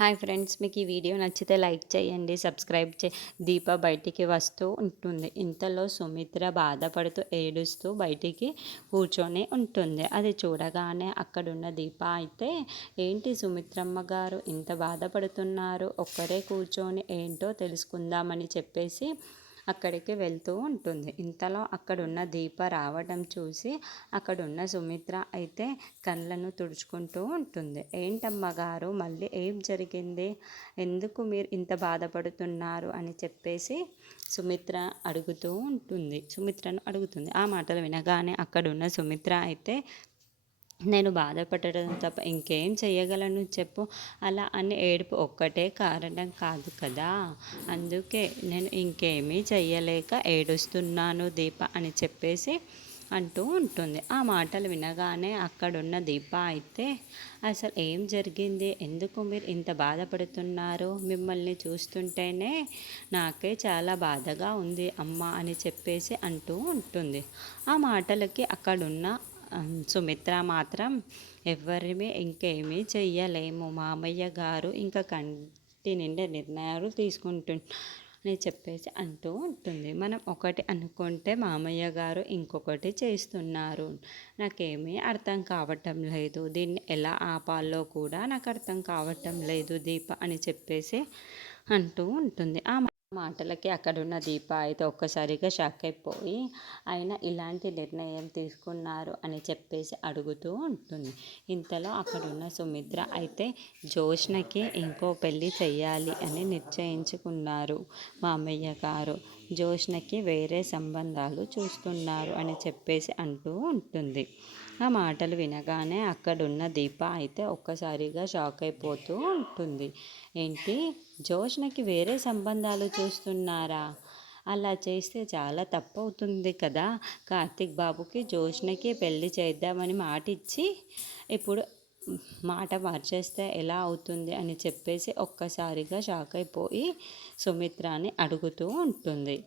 Hi friends, మీకు ఈ video నచ్చితే లైక్ చేయండి, సబ్స్క్రైబ్ దీప బయటికి వస్తూ ఉంటుంది. ఇంతలో సుమిత్ర బాధపడుతూ ఏడుస్తూ బయటికి కూర్చొని ఉంటుంది. అది చూడగానే అక్కడున్న దీప అయితే, ఏంటి సుమిత్రమ్మ గారు ఇంత బాధపడుతున్నారు, ఒక్కరే కూర్చొని ఏంటో తెలుసుకుందామని చెప్పేసి అక్కడికి వెళ్తూ ఉంటుంది. ఇంతలో అక్కడున్న దీప రావడం చూసి అక్కడున్న సుమిత్ర అయితే కళ్ళను తుడుచుకుంటూ ఉంటుంది. ఏంటమ్మ గారు, మళ్ళీ ఏం జరిగింది, ఎందుకు మీరు ఇంత బాధపడుతున్నారు అని చెప్పేసి సుమిత్రను అడుగుతుంది. ఆ మాటలు వినగానే అక్కడున్న సుమిత్ర అయితే, నేను బాధపడడం తప్ప ఇంకేం చెయ్యగలను చెప్పు, అలా అని ఏడుపు ఒక్కటే కారణం కాదు కదా, అందుకే నేను ఇంకేమీ చెయ్యలేక ఏడుస్తున్నాను దీప అని చెప్పేసి అంటూ ఉంటుంది. ఆ మాటలు వినగానే అక్కడున్న దీప అయితే, అసలు ఏం జరిగింది, ఎందుకు మీరు ఇంత బాధపడుతున్నారు, మిమ్మల్ని చూస్తుంటేనే నాకే చాలా బాధగా ఉంది అమ్మ అని చెప్పేసి అంటూ ఉంటుంది. ఆ మాటలకి అక్కడున్న సుమిత్ర మాత్రం, ఎవరిని ఇంకేమీ చెయ్యలేము మామయ్య గారు, ఇంకా కంటి నిండా నిర్ణయాలు అని చెప్పేసి అంటూ ఉంటుంది. మనం ఒకటి అనుకుంటే మామయ్య గారు ఇంకొకటి చేస్తున్నారు, నాకేమీ అర్థం కావటం లేదు, దీన్ని ఎలా ఆపాలో కూడా నాకు అర్థం కావటం లేదు దీప అని చెప్పేసి అంటూ ఉంటుంది. ఆ మాటలకి అక్కడున్న దీప అయితే ఒక్కసారిగా షాక్ అయిపోయి, ఆయన ఇలాంటి నిర్ణయం తీసుకున్నారు అని చెప్పేసి అడుగుతూ ఉంటుంది. ఇంతలో అక్కడున్న సుమిత్ర అయితే, జోష్నకి ఇంకో పెళ్ళి చెయ్యాలి అని నిశ్చయించుకున్నారు మామయ్య గారు, జోష్నకి వేరే సంబంధాలు చూస్తున్నారు అని చెప్పేసి అంటూ ఉంటుంది. ఆ మాటలు వినగానే అక్కడున్న దీప అయితే ఒక్కసారిగా షాక్ అయిపోతూ ఉంటుంది. ఏంటి, జోష్నకి వేరే సంబంధాలు చూస్తున్నారా, అలా చేస్తే చాలా తప్పు అవుతుంది కదా, కార్తిక్ బాబుకి జోష్నకి పెళ్ళి చేద్దామని మాట ఇచ్చి ఇప్పుడు మాట మార్చేస్తే ఎలా అవుతుంది అని చెప్పేసి ఒక్కసారిగా షాక్ అయిపోయి సుమిత్రని అడుగుతూ ఉంటుంది.